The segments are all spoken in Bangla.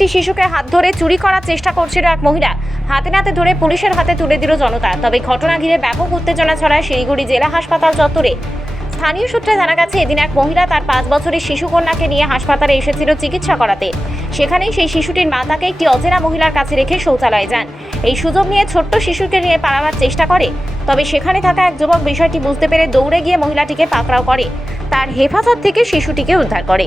একটি শিশুকে হাত ধরে চুরি করার চেষ্টা করছিল এক মহিলা। হাতে নাতে ধরে পুলিশের হাতে তুলে দিল জনতা। তবে ঘটনা ঘিরে ব্যাপক উত্তেজনা ছড়ায় শিলিগুড়ি জেলা হাসপাতাল চত্বরে। স্থানীয় সূত্রে জানা গেছে, এদিন এক মহিলা তার 5 বছরের শিশুকন্যাকে নিয়ে হাসপাতালে এসেছিল চিকিৎসা করাতে। সেখানেই সেই শিশুটির মা তাকে একটি অচেনা মহিলার কাছে রেখে শৌচালয়ে যান। এই সুযোগ নিয়ে ছোট্ট শিশুকে নিয়ে পালাবার চেষ্টা করে। তবে সেখানে থাকা এক যুবক বিষয়টি বুঝতে পেরে দৌড়ে গিয়ে মহিলাটিকে পাকড়াও করে, তার হেফাজত থেকে শিশুটিকে উদ্ধার করে।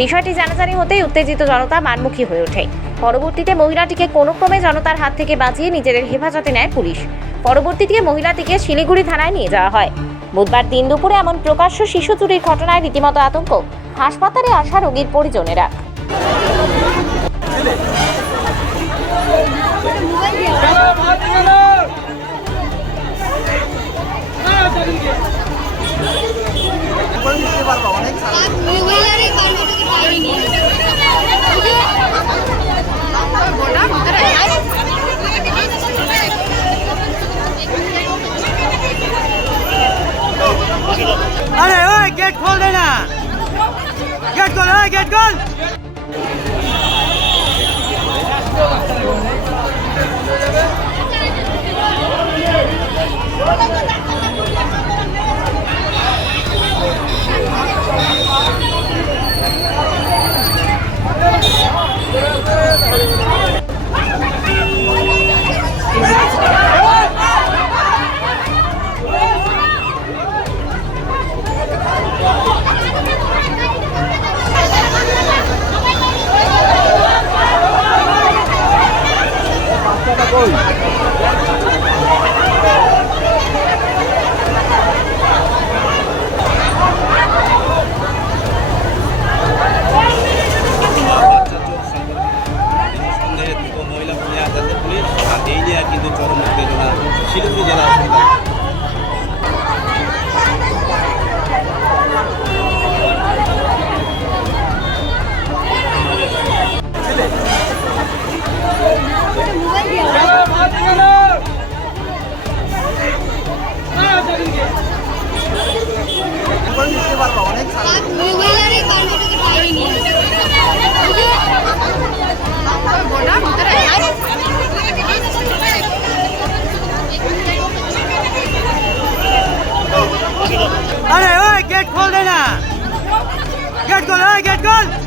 বিষয়টি জানাজানি হতেই উত্তেজিত জনতা মারমুখী হয়ে ওঠে। পরবর্তীতে মহিলাটিকে কোনো ক্রমে জনতার হাত থেকে বাঁচিয়ে নিজেদের হেফাজতে নেয় পুলিশ। পরবর্তীতে মহিলাটিকে শিলিগুড়ি থানায় নিয়ে যাওয়া হয়। বুধবার দিন দুপুরে এমন প্রকাশ্য শিশু চুরির ঘটনায় রীতিমতো আতঙ্ক হাসপাতালে আসা রোগীর পরিজনেরা। अरे ओए गेट खोल देना, गेट खोल, ओए गेट खोल। কিন্তু চরম উত্তেজনা শিলিগুড়ি জেলা হাসপাতাল। अरे ओए गेट खोल देना, गेट खोल, ओए गेट खोल।